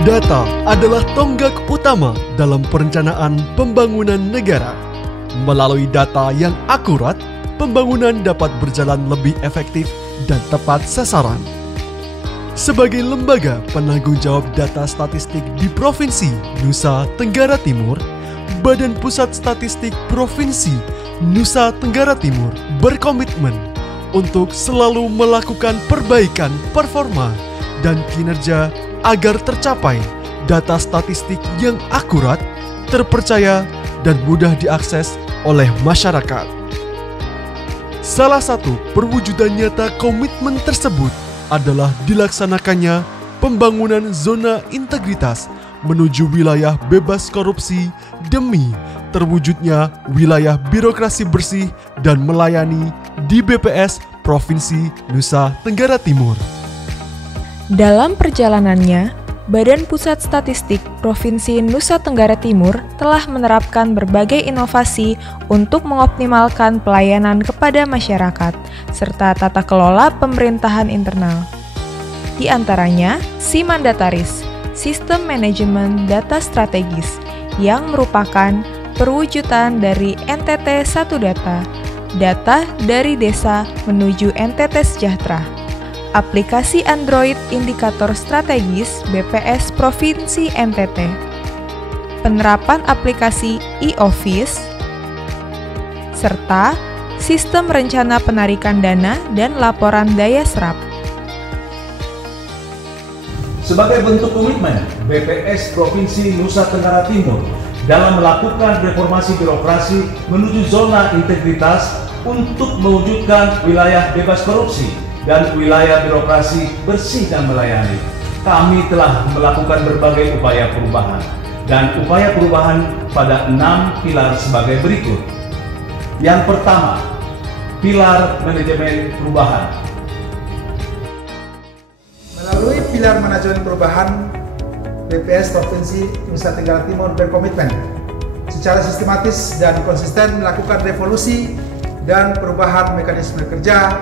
Data adalah tonggak utama dalam perencanaan pembangunan negara. Melalui data yang akurat, pembangunan dapat berjalan lebih efektif dan tepat sasaran. Sebagai lembaga penanggung jawab data statistik di Provinsi Nusa Tenggara Timur, Badan Pusat Statistik Provinsi Nusa Tenggara Timur berkomitmen untuk selalu melakukan perbaikan performa dan kinerja agar tercapai data statistik yang akurat, terpercaya, dan mudah diakses oleh masyarakat. Salah satu perwujudan nyata komitmen tersebut adalah dilaksanakannya pembangunan zona integritas menuju wilayah bebas korupsi demi terwujudnya wilayah birokrasi bersih dan melayani di BPS Provinsi Nusa Tenggara Timur. Dalam perjalanannya, Badan Pusat Statistik Provinsi Nusa Tenggara Timur telah menerapkan berbagai inovasi untuk mengoptimalkan pelayanan kepada masyarakat, serta tata kelola pemerintahan internal. Di antaranya, Simandataris, Sistem Manajemen Data Strategis, yang merupakan perwujudan dari NTT Satu Data, data dari desa menuju NTT Sejahtera. Aplikasi Android Indikator Strategis BPS Provinsi NTT, penerapan aplikasi e-Office, serta sistem rencana penarikan dana dan laporan daya serap. Sebagai bentuk komitmen BPS Provinsi Nusa Tenggara Timur dalam melakukan reformasi birokrasi menuju zona integritas untuk mewujudkan wilayah bebas korupsi dan wilayah birokrasi bersih dan melayani, kami telah melakukan berbagai upaya perubahan dan upaya perubahan pada 6 pilar sebagai berikut. Yang pertama, pilar manajemen perubahan. Melalui pilar manajemen perubahan, BPS Provinsi Nusa Tenggara Timur berkomitmen secara sistematis dan konsisten melakukan revolusi dan perubahan mekanisme kerja,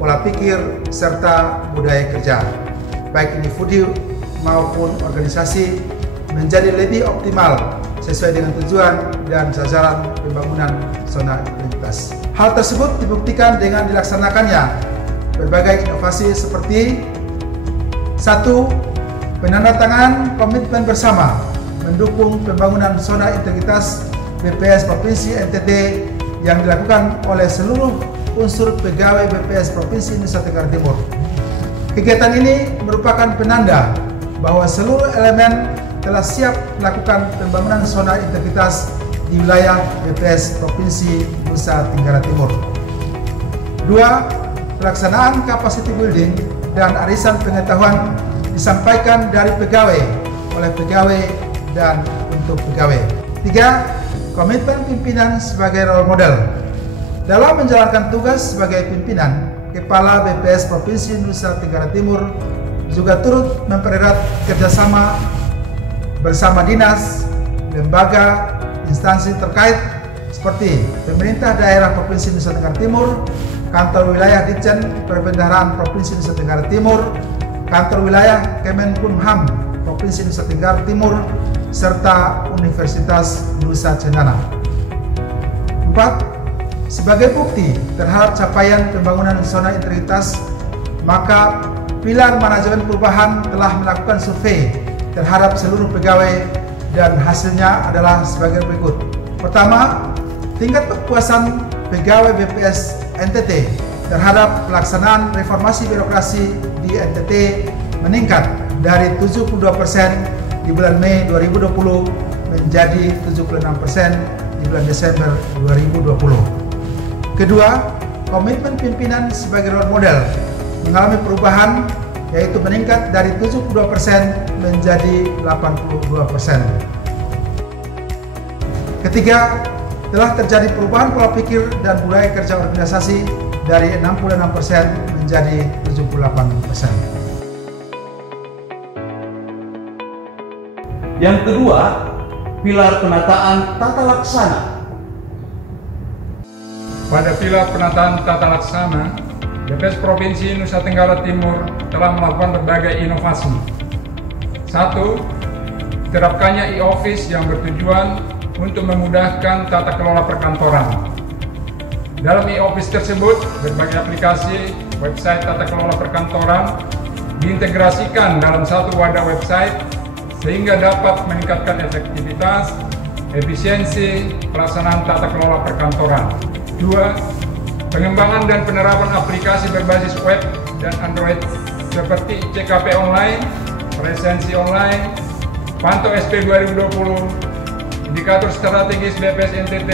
pola pikir, serta budaya kerja, baik individu maupun organisasi, menjadi lebih optimal sesuai dengan tujuan dan sasaran pembangunan zona integritas. Hal tersebut dibuktikan dengan dilaksanakannya berbagai inovasi seperti 1. Penandatangan komitmen bersama mendukung pembangunan zona integritas BPS Provinsi NTT yang dilakukan oleh seluruh unsur pegawai BPS Provinsi Nusa Tenggara Timur. Kegiatan ini merupakan penanda bahwa seluruh elemen telah siap melakukan pembangunan zona integritas di wilayah BPS Provinsi Nusa Tenggara Timur. 2. Pelaksanaan capacity building dan arisan pengetahuan disampaikan dari pegawai, oleh pegawai, dan untuk pegawai. 3. Komitmen pimpinan sebagai role model. Dalam menjalankan tugas sebagai pimpinan, Kepala BPS Provinsi Nusa Tenggara Timur juga turut mempererat kerjasama bersama dinas, lembaga, instansi terkait seperti pemerintah daerah Provinsi Nusa Tenggara Timur, kantor wilayah Ditjen Perbendaharaan Provinsi Nusa Tenggara Timur, kantor wilayah Kemenkumham Provinsi Nusa Tenggara Timur, serta Universitas Nusa Cendana. 4. Sebagai bukti terhadap capaian pembangunan zona integritas, maka pilar manajemen perubahan telah melakukan survei terhadap seluruh pegawai dan hasilnya adalah sebagai berikut. Pertama, tingkat kepuasan pegawai BPS NTT terhadap pelaksanaan reformasi birokrasi di NTT meningkat dari 72% di bulan Mei 2020 menjadi 76% di bulan Desember 2020. Kedua, komitmen pimpinan sebagai role model mengalami perubahan, yaitu meningkat dari 72% menjadi 82%. Ketiga, telah terjadi perubahan pola pikir dan budaya kerja organisasi dari 66% menjadi 78%. Yang kedua, pilar penataan tata laksana. Pada pilar penataan tata laksana, BPS Provinsi Nusa Tenggara Timur telah melakukan berbagai inovasi. 1. Diterapkannya e-office yang bertujuan untuk memudahkan tata kelola perkantoran. Dalam e-office tersebut, berbagai aplikasi website tata kelola perkantoran diintegrasikan dalam satu wadah website sehingga dapat meningkatkan efektivitas, efisiensi pelaksanaan tata kelola perkantoran. 2. Pengembangan dan penerapan aplikasi berbasis web dan Android seperti CKP online, presensi online, pantau SP 2020, indikator strategis BPS NTT,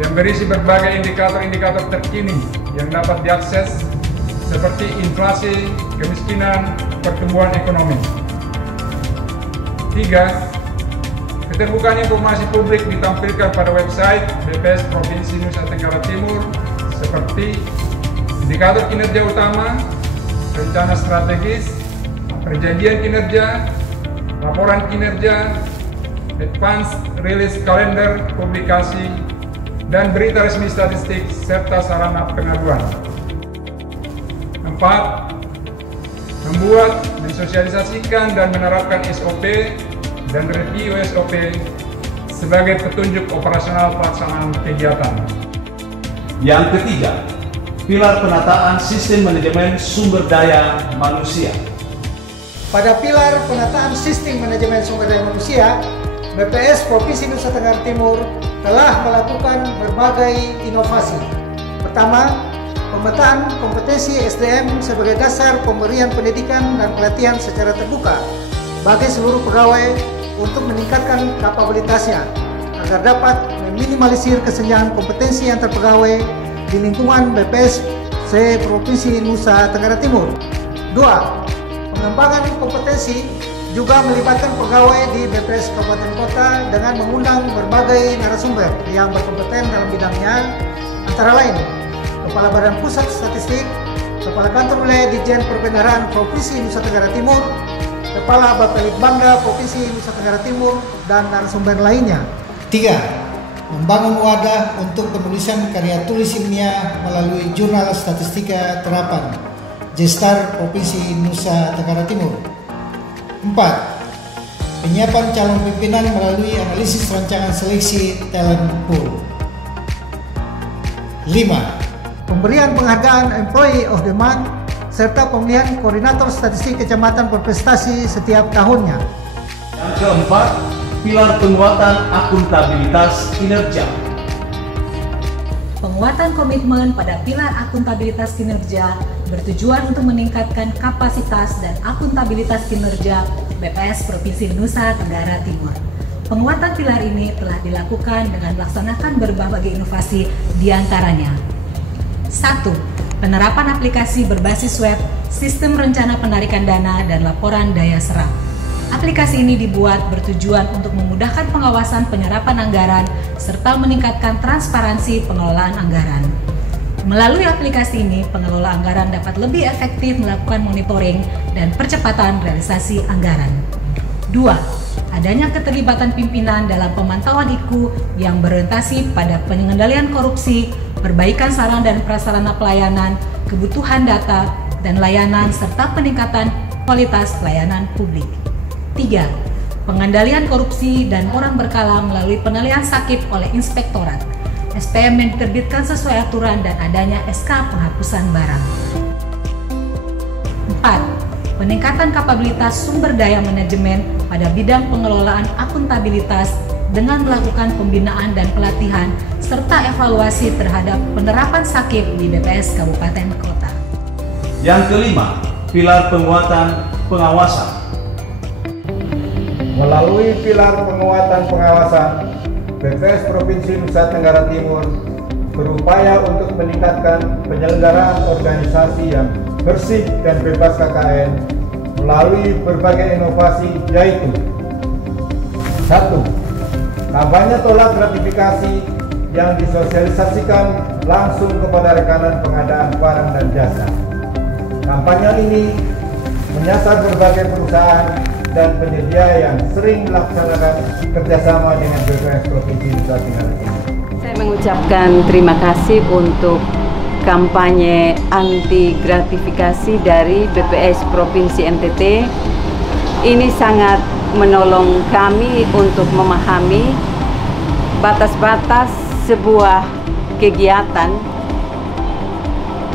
yang berisi berbagai indikator-indikator terkini yang dapat diakses seperti inflasi, kemiskinan, pertumbuhan ekonomi. 3. Keterbukaan informasi publik ditampilkan pada website BPS Provinsi Nusa Tenggara Timur seperti indikator kinerja utama, rencana strategis, perjanjian kinerja, laporan kinerja, advance release calendar publikasi, dan berita resmi statistik serta sarana pengaduan. 4. Membuat, mensosialisasikan dan menerapkan SOP dan review SOP sebagai petunjuk operasional pelaksanaan kegiatan. Yang ketiga, pilar penataan sistem manajemen sumber daya manusia. Pada pilar penataan sistem manajemen sumber daya manusia, BPS Provinsi Nusa Tenggara Timur telah melakukan berbagai inovasi. Pertama, pemetaan kompetensi SDM sebagai dasar pemberian pendidikan dan pelatihan secara terbuka bagi seluruh pegawai untuk meningkatkan kapabilitasnya agar dapat meminimalisir kesenjangan kompetensi antar pegawai di lingkungan BPS Provinsi Nusa Tenggara Timur. 2. Pengembangan kompetensi juga melibatkan pegawai di BPS Kabupaten Kota dengan mengundang berbagai narasumber yang berkompeten dalam bidangnya, antara lain Kepala Badan Pusat Statistik, Kepala Kantor Wilayah Ditjen Perbendaharaan Provinsi Nusa Tenggara Timur, Kepala Bapelitbangda Provinsi Nusa Tenggara Timur, dan narasumber lainnya. 3. Membangun wadah untuk penulisan karya tulis ilmiah melalui Jurnal Statistika Terapan Gestar Provinsi Nusa Tenggara Timur. 4. Penyiapan calon pimpinan melalui analisis rancangan seleksi talent pool. 5. Pemberian penghargaan Employee of the Month serta pemilihan koordinator statistik kecamatan berprestasi setiap tahunnya. Yang keempat, pilar penguatan akuntabilitas kinerja. Penguatan komitmen pada pilar akuntabilitas kinerja bertujuan untuk meningkatkan kapasitas dan akuntabilitas kinerja BPS Provinsi Nusa Tenggara Timur. Penguatan pilar ini telah dilakukan dengan melaksanakan berbagai inovasi diantaranya. 1. Penerapan aplikasi berbasis web, sistem rencana penarikan dana, dan laporan daya serap. Aplikasi ini dibuat bertujuan untuk memudahkan pengawasan penyerapan anggaran serta meningkatkan transparansi pengelolaan anggaran. Melalui aplikasi ini, pengelola anggaran dapat lebih efektif melakukan monitoring dan percepatan realisasi anggaran. 2. Adanya keterlibatan pimpinan dalam pemantauan IKU yang berorientasi pada pengendalian korupsi, perbaikan sarana dan prasarana pelayanan, kebutuhan data dan layanan, serta peningkatan kualitas pelayanan publik. 3. Pengendalian korupsi dan orang berkala melalui penilaian sakit oleh inspektorat. SPM yang diterbitkan sesuai aturan dan adanya SK penghapusan barang. 4. Peningkatan kapabilitas sumber daya manajemen pada bidang pengelolaan akuntabilitas dengan melakukan pembinaan dan pelatihan serta evaluasi terhadap penerapan SAKIP di BPS Kabupaten Kota. Yang kelima, pilar penguatan pengawasan. Melalui pilar penguatan pengawasan, BPS Provinsi Nusa Tenggara Timur berupaya untuk meningkatkan penyelenggaraan organisasi yang bersih dan bebas KKN melalui berbagai inovasi, yaitu 1. Kampanye tolak gratifikasi yang disosialisasikan langsung kepada rekanan pengadaan barang dan jasa. Kampanye ini menyasar berbagai perusahaan dan penyedia yang sering melaksanakan kerjasama dengan BPS Provinsi Nusa Tenggara Timur. Saya mengucapkan terima kasih untuk kampanye anti gratifikasi dari BPS Provinsi NTT Ini sangat menolong kami untuk memahami batas-batas sebuah kegiatan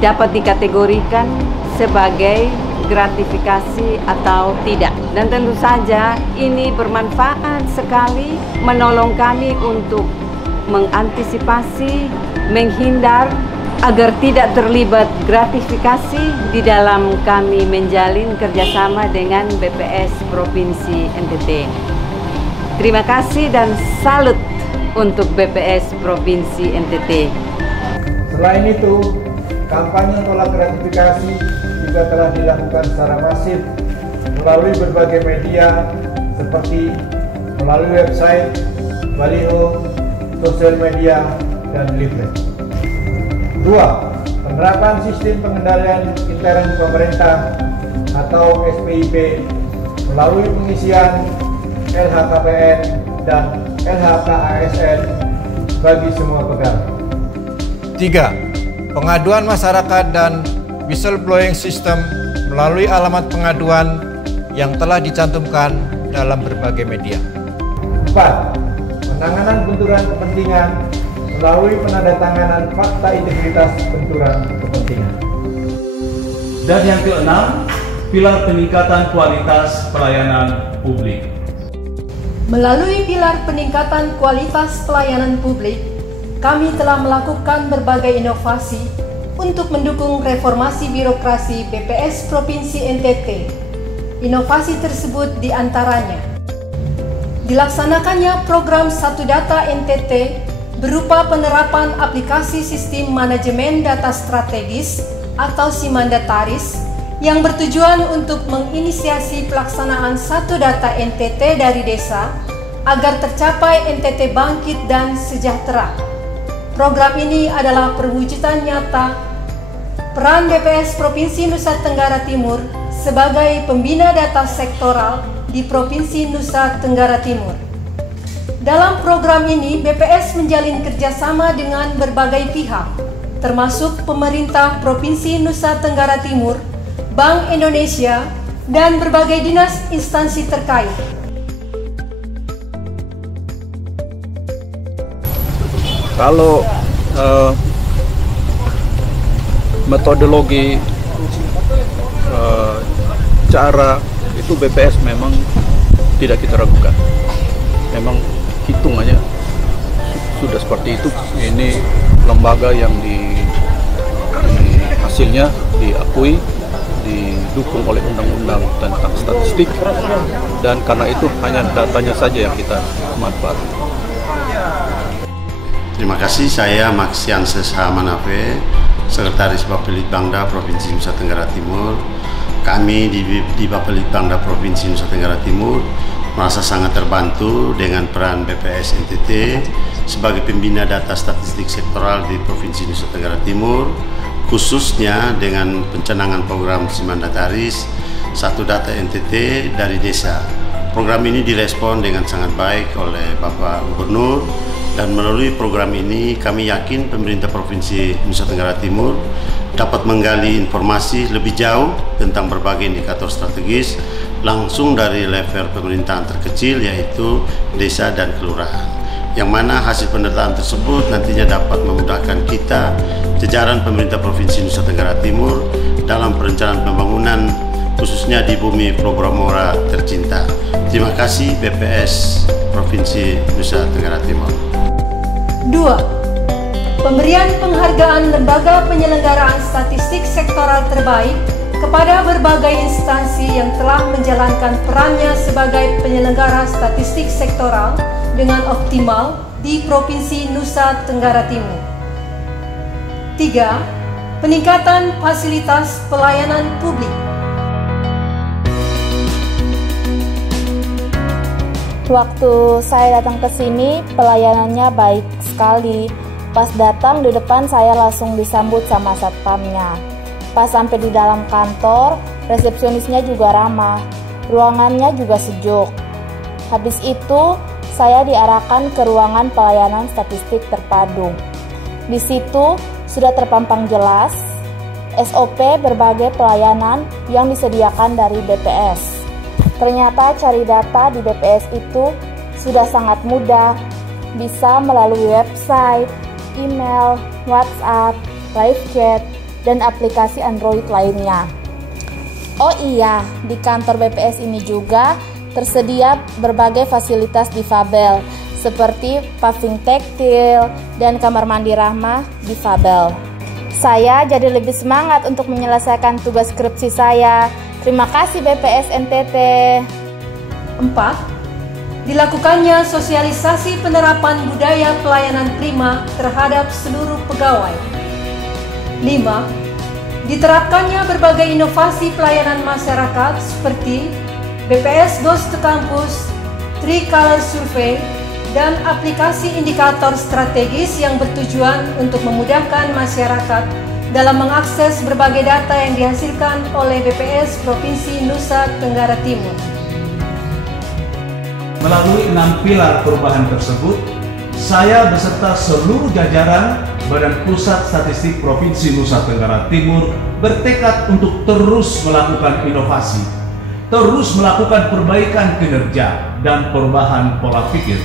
dapat dikategorikan sebagai gratifikasi atau tidak. Dan tentu saja ini bermanfaat sekali menolong kami untuk mengantisipasi, menghindar agar tidak terlibat gratifikasi di dalam kami menjalin kerjasama dengan BPS Provinsi NTT. Terima kasih dan salut untuk BPS Provinsi NTT. Selain itu, kampanye tolak gratifikasi juga telah dilakukan secara masif melalui berbagai media seperti melalui website, baliho, sosial media, dan leaflet. 2. Penerapan sistem pengendalian intern pemerintah atau SPIP melalui pengisian LHKPN dan LHKASN bagi semua pegawai. 3. Pengaduan masyarakat dan whistleblowing system melalui alamat pengaduan yang telah dicantumkan dalam berbagai media. 4. Penanganan benturan kepentingan melalui penandatanganan fakta integritas benturan kepentingan. Dan yang keenam, pilar peningkatan kualitas pelayanan publik. Melalui pilar peningkatan kualitas pelayanan publik, kami telah melakukan berbagai inovasi untuk mendukung reformasi birokrasi BPS Provinsi NTT. Inovasi tersebut diantaranya dilaksanakannya program Satu Data NTT berupa penerapan aplikasi Sistem Manajemen Data Strategis atau Simandataris yang bertujuan untuk menginisiasi pelaksanaan Satu Data NTT dari desa agar tercapai NTT bangkit dan sejahtera. Program ini adalah perwujudan nyata peran BPS Provinsi Nusa Tenggara Timur sebagai pembina data sektoral di Provinsi Nusa Tenggara Timur. Dalam program ini, BPS menjalin kerjasama dengan berbagai pihak, termasuk pemerintah Provinsi Nusa Tenggara Timur, Bank Indonesia, dan berbagai dinas instansi terkait. Kalau metodologi cara itu BPS memang tidak kita ragukan. Memang hitungannya sudah seperti itu. Ini lembaga yang hasilnya diakui, didukung oleh undang-undang tentang statistik, dan karena itu hanya datanya saja yang kita manfaatkan. Terima kasih, saya Maxian Sesha Manafe, Sekretaris Bapelitbangda Provinsi Nusa Tenggara Timur. Kami di Bapelitbangda Provinsi Nusa Tenggara Timur merasa sangat terbantu dengan peran BPS NTT sebagai pembina data statistik sektoral di Provinsi Nusa Tenggara Timur, khususnya dengan pencanangan program Simandataris Satu Data NTT dari desa. Program ini direspon dengan sangat baik oleh Bapak Gubernur, dan melalui program ini kami yakin pemerintah Provinsi Nusa Tenggara Timur dapat menggali informasi lebih jauh tentang berbagai indikator strategis langsung dari level pemerintahan terkecil, yaitu desa dan kelurahan, yang mana hasil pendataan tersebut nantinya dapat memudahkan kita, jajaran pemerintah Provinsi Nusa Tenggara Timur, dalam perencanaan pembangunan khususnya di bumi Pulau Bramora tercinta. Terima kasih BPS Provinsi Nusa Tenggara Timur. 2. Pemberian penghargaan lembaga penyelenggaraan statistik sektoral terbaik kepada berbagai instansi yang telah menjalankan perannya sebagai penyelenggara statistik sektoral dengan optimal di Provinsi Nusa Tenggara Timur. 3. Peningkatan fasilitas pelayanan publik. Waktu saya datang ke sini, pelayanannya baik sekali. Pas datang di depan saya langsung disambut sama satpamnya. Pas sampai di dalam kantor, resepsionisnya juga ramah. Ruangannya juga sejuk. Habis itu, saya diarahkan ke ruangan pelayanan statistik terpadu. Di situ sudah terpampang jelas SOP berbagai pelayanan yang disediakan dari BPS. Ternyata cari data di BPS itu sudah sangat mudah, bisa melalui website, email, WhatsApp, live chat, dan aplikasi Android lainnya. Oh iya, di kantor BPS ini juga tersedia berbagai fasilitas difabel, seperti paving taktil dan kamar mandi ramah difabel. Saya jadi lebih semangat untuk menyelesaikan tugas skripsi saya. Terima kasih BPS NTT. 4. Dilakukannya sosialisasi penerapan budaya pelayanan prima terhadap seluruh pegawai. 5. Diterapkannya berbagai inovasi pelayanan masyarakat seperti BPS Goes to Campus, Tricolor Survey, dan aplikasi indikator strategis yang bertujuan untuk memudahkan masyarakat dalam mengakses berbagai data yang dihasilkan oleh BPS Provinsi Nusa Tenggara Timur. Melalui 6 pilar perubahan tersebut, saya beserta seluruh jajaran Badan Pusat Statistik Provinsi Nusa Tenggara Timur bertekad untuk terus melakukan inovasi, terus melakukan perbaikan kinerja dan perubahan pola pikir,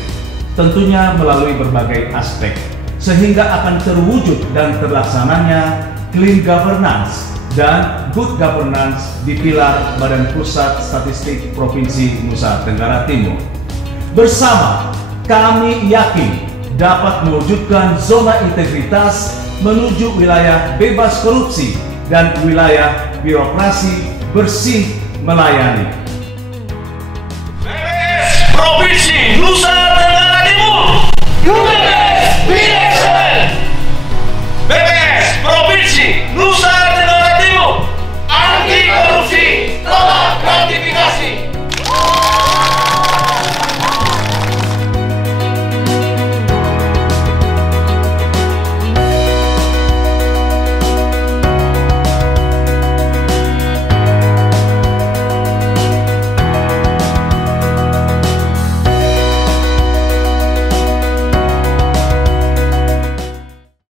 tentunya melalui berbagai aspek, sehingga akan terwujud dan terlaksananya clean governance dan good governance di pilar Badan Pusat Statistik Provinsi Nusa Tenggara Timur. Bersama, kami yakin dapat mewujudkan zona integritas menuju wilayah bebas korupsi dan wilayah birokrasi bersih melayani. BPS Provinsi Nusa Tenggara Timur. BPS Provinsi